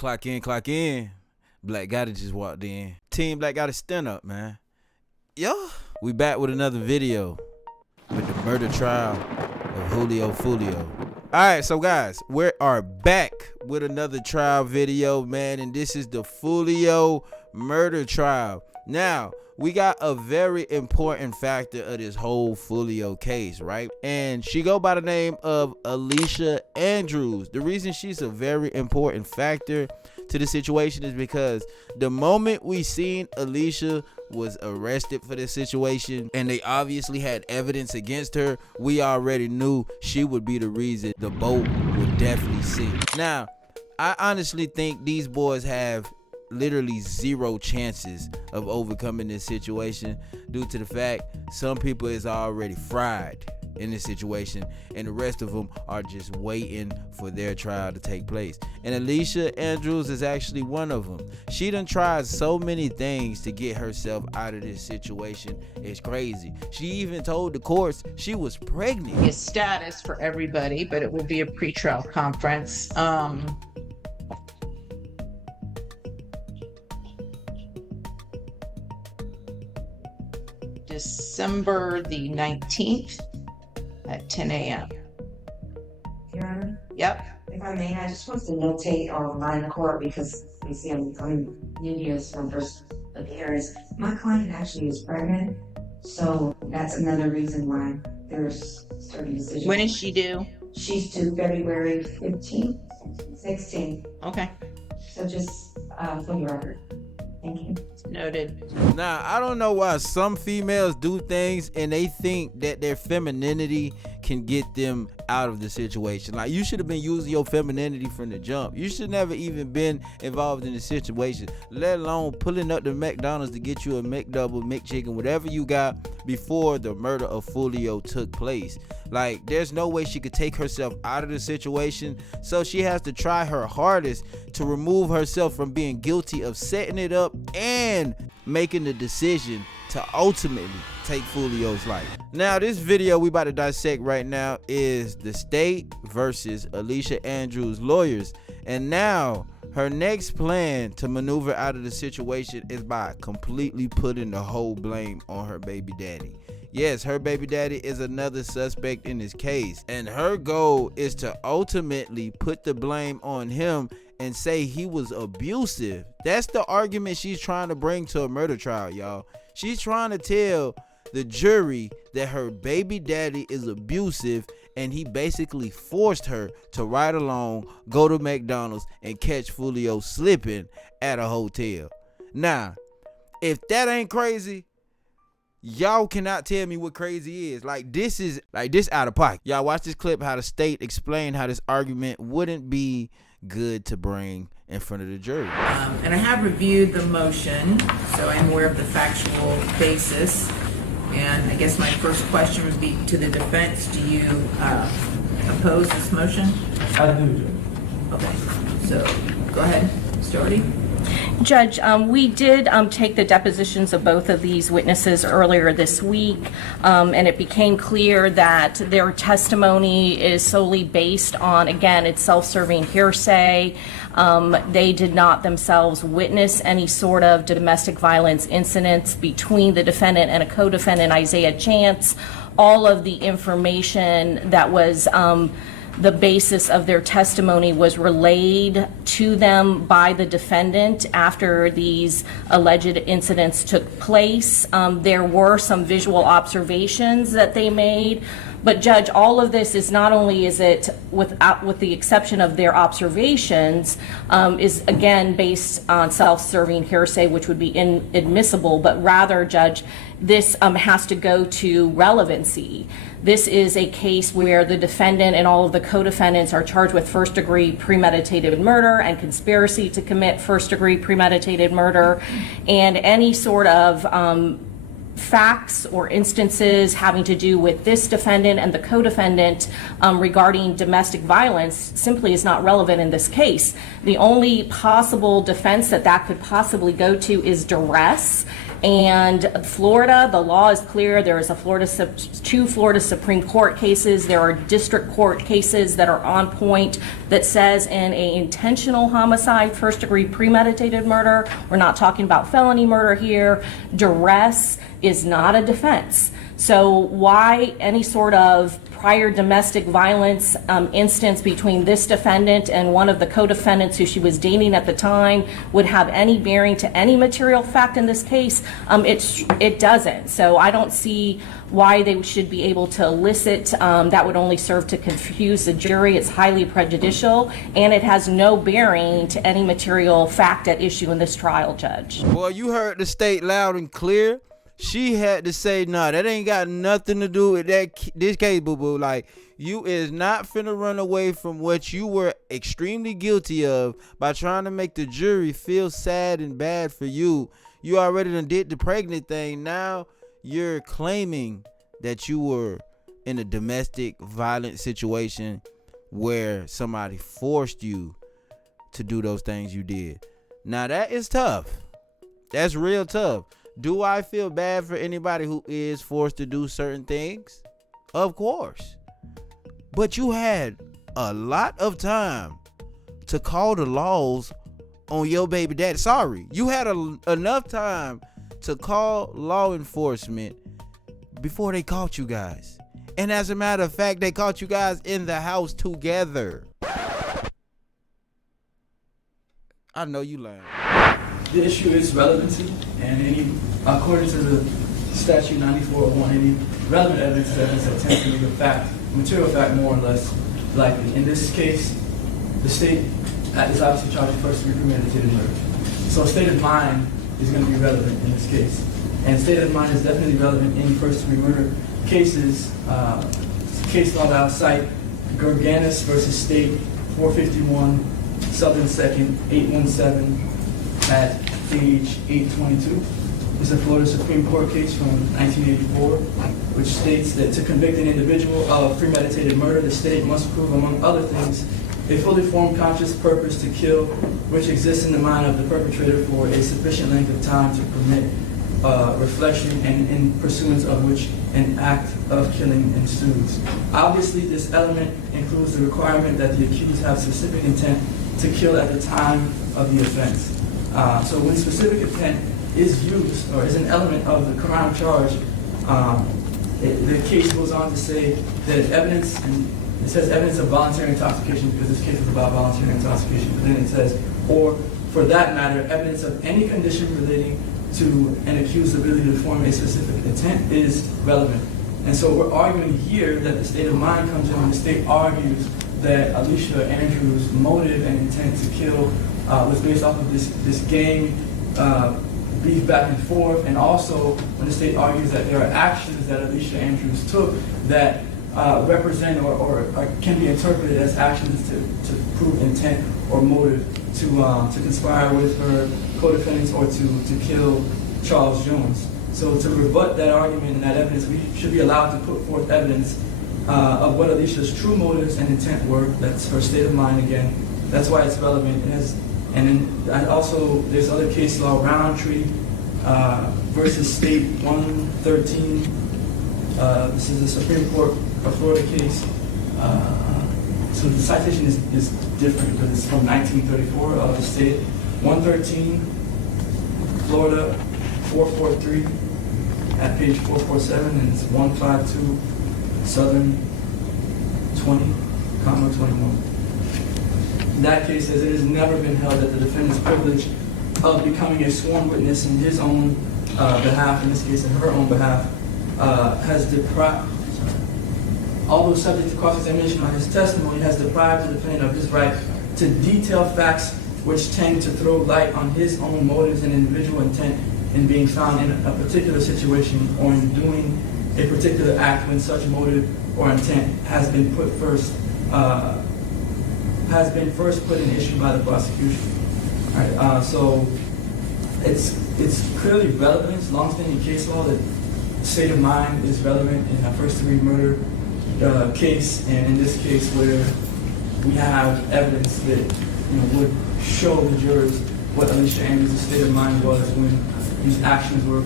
Clock in, clock in. Black Gotta just walked in. Team Black Gotta stand up, man. Yo, we back with another video with the murder trial of Foolio. Alright, so guys, we are back with another trial video, man, and this is the Foolio murder trial. Now, we got a very important factor of this whole Foolio case, right? And she go by the name of Alicia Andrews. The reason she's a very important factor to the situation is because the moment we seen Alicia was arrested for this situation and they obviously had evidence against her, we already knew she would be the reason the boat would definitely sink. Now, I honestly think these boys have literally zero chances of overcoming this situation due to the fact some people is already fried in this situation and the rest of them are just waiting for their trial to take place. And Alicia Andrews is actually one of them. She done tried so many things to get herself out of this situation. It's crazy. She even told the courts she was pregnant. His status for everybody, but it will be a pretrial conference. December the 19th at 10 a.m. Your Honor? Yep. If I may, I just want to notate on line court because we see I'm new to this from first appearance. My client actually is pregnant, so that's another reason why there's certain decisions. When is she due? She's due February 15th, 16th. Okay. So just for your record. Thank you. Noted. Now, I don't know why some females do things and they think that their femininity can get them out of the situation. Like, you should have been using your femininity from the jump. You should never even been involved in the situation, let alone pulling up to McDonald's to get you a McDouble, McChicken, whatever you got before the murder of Foolio took place. Like, there's no way she could take herself out of the situation, so she has to try her hardest to remove herself from being guilty of setting it up and making the decision to ultimately take Foolio's life. Now, this video we about to dissect right now is the state versus Alicia Andrews lawyers, and now her next plan to maneuver out of the situation is by completely putting the whole blame on her baby daddy. Yes, her baby daddy is another suspect in this case, and her goal is to ultimately put the blame on him and say he was abusive. That's the argument she's trying to bring to a murder trial, y'all. She's trying to tell the jury that her baby daddy is abusive and he basically forced her to ride along, go to McDonald's, and catch Foolio slipping at a hotel. Now, if that ain't crazy, y'all cannot tell me what crazy is. Like, this is out of pocket. Y'all watch this clip how the state explained how this argument wouldn't be good to bring in front of the jury. And I have reviewed the motion, so I'm aware of the factual basis. And I guess my first question would be to the defense: do you oppose this motion? I do. Okay, so go ahead, Mr. Doherty. Judge, we did take the depositions of both of these witnesses earlier this week, and it became clear that their testimony is solely based on, again, it's self-serving hearsay. They did not themselves witness any sort of domestic violence incidents between the defendant and a co-defendant, Isaiah Chance. All of the information that was the basis of their testimony was relayed to them by the defendant after these alleged incidents took place. There were some visual observations that they made, but Judge, all of this is not only is it with the exception of their observations, is again based on self-serving hearsay, which would be inadmissible, but rather, Judge, this has to go to relevancy. This is a case where the defendant and all of the co-defendants are charged with first-degree premeditated murder and conspiracy to commit first-degree premeditated murder, and any sort of facts or instances having to do with this defendant and the co-defendant regarding domestic violence simply is not relevant in this case. The only possible defense that could possibly go to is duress, And Florida, the law is clear. There is two Florida Supreme Court cases. There are district court cases that are on point that says in a intentional homicide, first degree premeditated murder, we're not talking about felony murder here, duress is not a defense. So why any sort of prior domestic violence instance between this defendant and one of the co-defendants who she was dating at the time would have any bearing to any material fact in this case? It doesn't. So I don't see why they should be able to elicit. That would only serve to confuse the jury. It's highly prejudicial, and it has no bearing to any material fact at issue in this trial, Judge. Boy, you heard the state loud and clear. She had to say, nah, that ain't got nothing to do with this case, boo-boo. Like, you is not finna run away from what you were extremely guilty of by trying to make the jury feel sad and bad for you. You already done did the pregnant thing. Now you're claiming that you were in a domestic violent situation where somebody forced you to do those things you did. Now that is tough. That's real tough. Do I feel bad for anybody who is forced to do certain things? Of course. But you had a lot of time to call the laws on your baby daddy. Sorry, you had enough time to call law enforcement before they caught you guys. And as a matter of fact, they caught you guys in the house together. I know you lying. The issue is relevancy, and according to the statute 9401, any relevant evidence is evidence that tends to be a fact, material fact more or less likely. In this case, the state is obviously charged with first degree premeditated murder. So state of mind is going to be relevant in this case. And state of mind is definitely relevant in first degree murder cases. Case law that I'll cite, Gerganis versus State, 451, Southern 2nd, 817, at page 822. It's a Florida Supreme Court case from 1984, which states that to convict an individual of premeditated murder, the state must prove, among other things, a fully formed conscious purpose to kill, which exists in the mind of the perpetrator for a sufficient length of time to permit reflection, and in pursuance of which an act of killing ensues. Obviously, this element includes the requirement that the accused have specific intent to kill at the time of the offense. So when specific intent is used or is an element of the crime charge, the case goes on to say that evidence, and it says evidence of voluntary intoxication because this case is about voluntary intoxication, but then it says, or for that matter, evidence of any condition relating to an accused's ability to form a specific intent is relevant. And so we're arguing here that the state of mind comes in when the state argues that Alicia Andrews' motive and intent to kill was based off of this gang beef back and forth, and also when the state argues that there are actions that Alicia Andrews took that represent or can be interpreted as actions to prove intent or motive to conspire with her co-defendants or to kill Charles Jones. So to rebut that argument and that evidence, we should be allowed to put forth evidence of what Alicia's true motives and intent were. That's her state of mind again. That's why it's relevant. And then also there's other case law, Roundtree versus State 113. This is a Supreme Court of Florida case. So the citation is different because it's from 1934. I'll just say it. 113, Florida 443 at page 447, and it's 152, Southern 20, comma 21. In that case says it has never been held that the defendant's privilege of becoming a sworn witness in his own behalf, in this case in her own behalf, has deprived, although subject to cross-examination on his testimony, has deprived the defendant of his right to detail facts which tend to throw light on his own motives and individual intent in being found in a particular situation or in doing a particular act when such motive or intent has been put first, put in issue by the prosecution. All right, so it's clearly relevant. It's long-standing case law that state of mind is relevant in a first-degree murder case, and in this case where we have evidence that would show the jurors what Alicia Andrews' state of mind was when these actions were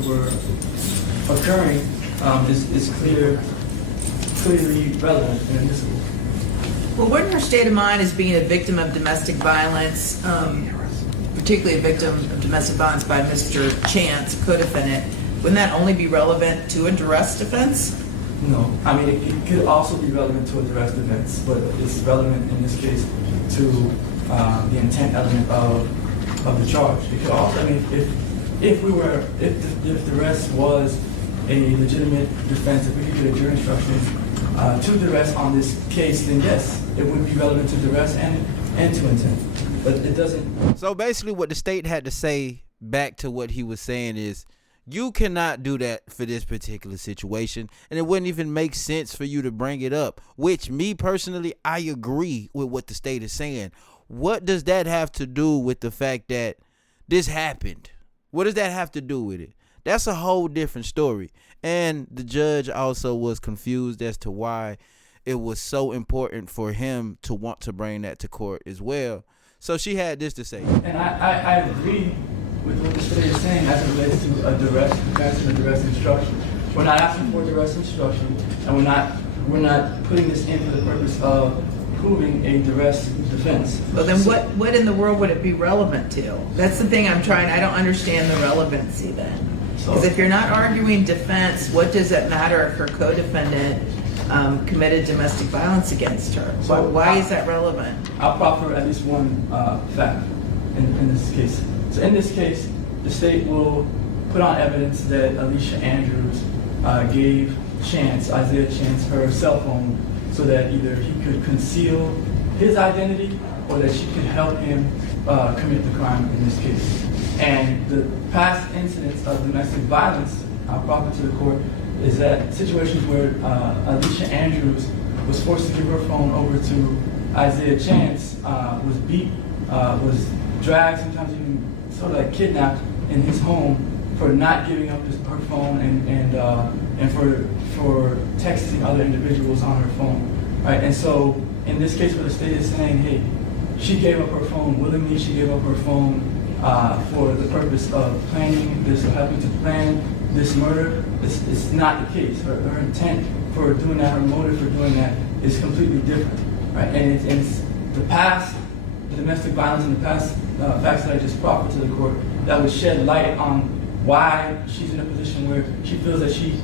occurring is clearly relevant and admissible. Well, wouldn't her state of mind as being a victim of domestic violence, particularly a victim of domestic violence by Mr. Chance, co-defendant, wouldn't that only be relevant to a duress defense? No, I mean, it could also be relevant to a duress defense, but it's relevant in this case to the intent element of the charge. It could also, I mean, if duress was a legitimate defense, if we could get a jury instruction to duress on this case, then yes, it would be relevant to duress and to intent. But it doesn't. So basically what the state had to say back to what he was saying is, you cannot do that for this particular situation, and it wouldn't even make sense for you to bring it up, which me personally, I agree with what the state is saying. What does that have to do with the fact that this happened? What does that have to do with it? That's a whole different story. And the judge also was confused as to why it was so important for him to want to bring that to court as well. So she had this to say. And I agree with what the state is saying as it relates to a duress defense and a duress instruction. We're not asking for a duress instruction, and we're not putting this in for the purpose of proving a duress defense. Well, then what in the world would it be relevant to? That's the thing I don't understand the relevancy then. Because if you're not arguing defense, what does it matter if her co-defendant committed domestic violence against her? So why is that relevant? I'll proffer at least one fact in this case. So in this case, the state will put on evidence that Alicia Andrews gave Isaiah Chance, her cell phone so that either he could conceal his identity or that she could help him commit the crime in this case. And the past incidents of domestic violence, I'll proffer to the court, is that situations where Alicia Andrews was forced to give her phone over to Isaiah Chance, was beat, was dragged, sometimes even sort of like kidnapped in his home for not giving up her phone and for texting other individuals on her phone, right? And so in this case where the state is saying, hey, she gave up her phone willingly, she gave up her phone for the purpose of planning this, or helping to plan this murder, it's not the case. Her intent for doing that, her motive for doing that is completely different, right? And it's the past, the domestic violence and the past facts that I just proffered to the court that would shed light on why she's in a position where she feels that she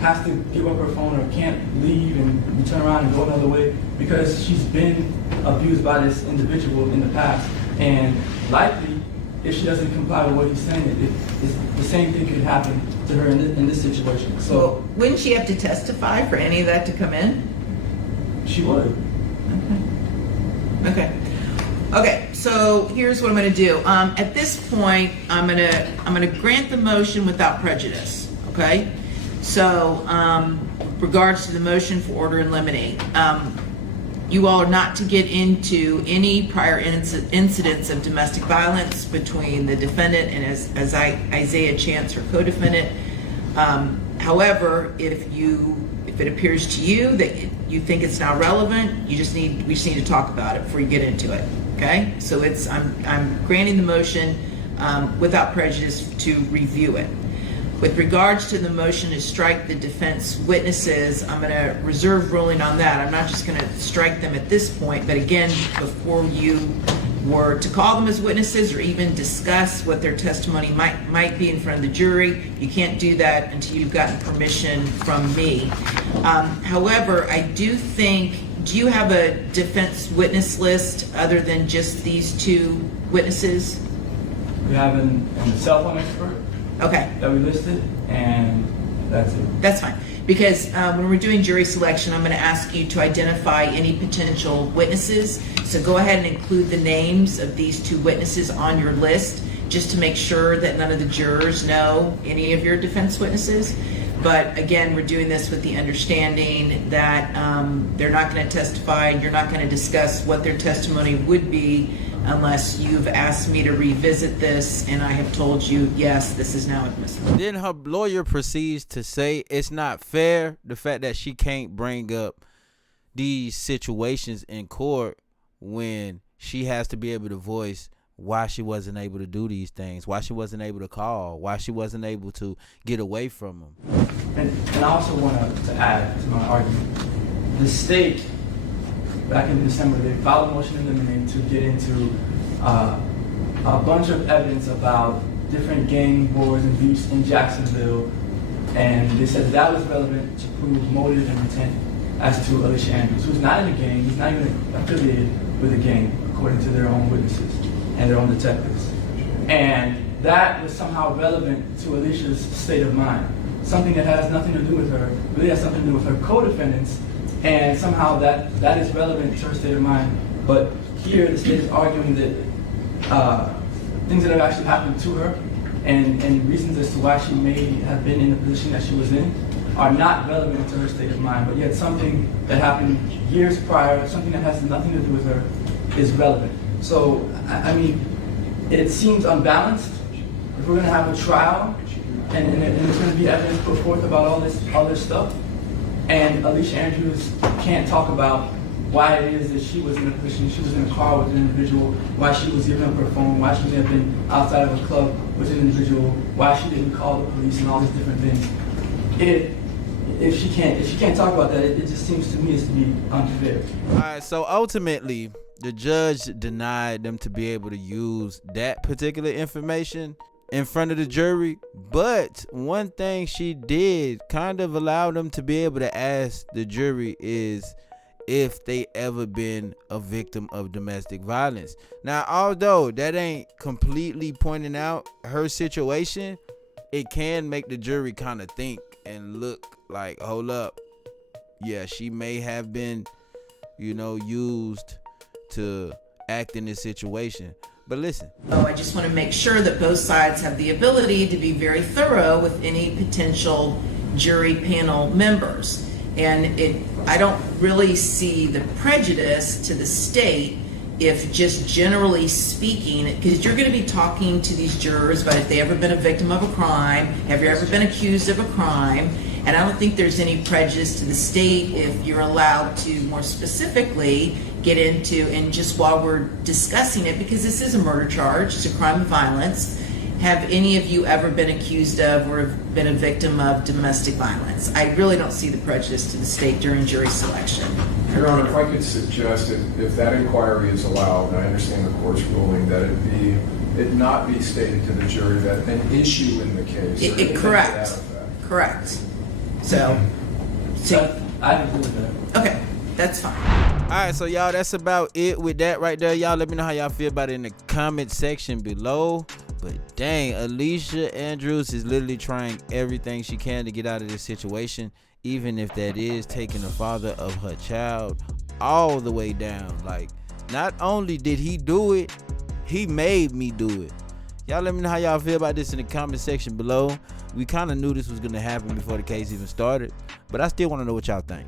has to give up her phone or can't leave and turn around and go another way because she's been abused by this individual in the past. And likely, if she doesn't comply with what he's saying, the same thing could happen to her in this situation. So, well, wouldn't she have to testify for any of that to come in? She would. Okay, so here's what I'm going to do. At this point, I'm going to grant the motion without prejudice. Okay, so regards to the motion for order in limine, you all are not to get into any prior incidents of domestic violence between the defendant and as Isaiah Chance, her co-defendant. However, if it appears to you that you think it's now relevant, we just need to talk about it before you get into it. Okay, so I'm granting the motion without prejudice to review it. With regards to the motion to strike the defense witnesses, I'm going to reserve ruling on that. I'm not just going to strike them at this point, but again, before you were to call them as witnesses or even discuss what their testimony might be in front of the jury, you can't do that until you've gotten permission from me. However, I do think, do you have a defense witness list other than just these two witnesses? We have a cell phone expert. Okay. That we listed, and that's it. That's fine. Because when we're doing jury selection, I'm going to ask you to identify any potential witnesses. So go ahead and include the names of these two witnesses on your list, just to make sure that none of the jurors know any of your defense witnesses. But again, we're doing this with the understanding that they're not going to testify, you're not going to discuss what their testimony would be unless you've asked me to revisit this and I have told you, yes, this is now admissible. Then her lawyer proceeds to say it's not fair, the fact that she can't bring up these situations in court when she has to be able to voice why she wasn't able to do these things, why she wasn't able to call, why she wasn't able to get away from him. And I also want to add to my argument. The state, back in December, they filed a motion in limine to get into a bunch of evidence about different gang wars and beefs in Jacksonville, and they said that was relevant to prove motive and intent as to Alicia Andrews, who's not in a gang, he's not even affiliated with a gang, according to their own witnesses and their own detectives. And that was somehow relevant to Alicia's state of mind. Something that has nothing to do with her, really has something to do with her co-defendants, and somehow that is relevant to her state of mind. But here the state is arguing that things that have actually happened to her and reasons as to why she may have been in the position that she was in are not relevant to her state of mind, but yet something that happened years prior, something that has nothing to do with her, is relevant. So, I mean, it seems unbalanced. If we're going to have a trial and there's going to be evidence put forth about all this stuff, and Alicia Andrews can't talk about why it is that she was in a position, she was in a car with an individual, why she was giving up her phone, why she may have been outside of a club with an individual, why she didn't call the police, and all these different things. If she can't talk about that, it just seems to me as to be unfair. All right, so ultimately, the judge denied them to be able to use that particular information in front of the jury, but one thing she did kind of allow them to be able to ask the jury is if they ever been a victim of domestic violence. Now, although that ain't completely pointing out her situation, it can make the jury kind of think and look like, hold up, yeah, she may have been, used to act in this situation. But listen. I just want to make sure that both sides have the ability to be very thorough with any potential jury panel members. And I don't really see the prejudice to the state if just generally speaking, because you're going to be talking to these jurors about if they ever been a victim of a crime, have you ever been accused of a crime, and I don't think there's any prejudice to the state if you're allowed to more specifically get into, and just while we're discussing it, because this is a murder charge, it's a crime of violence, have any of you ever been accused of or have been a victim of domestic violence? I really don't see the prejudice to the state during jury selection. Your Honor, if I could suggest if that inquiry is allowed, and I understand the court's ruling, that it not be stated to the jury that an issue in the case. Correct. So I agree with that. Okay, that's fine. All right, so y'all, that's about it with that right there. Y'all let me know how y'all feel about it in the comment section below. But dang, Alicia Andrews is literally trying everything she can to get out of this situation, even if that is taking the father of her child all the way down. Like, not only did he do it, he made me do it. Y'all let me know how y'all feel about this in the comment section below. We kind of knew this was going to happen before the case even started, but I still want to know what y'all think.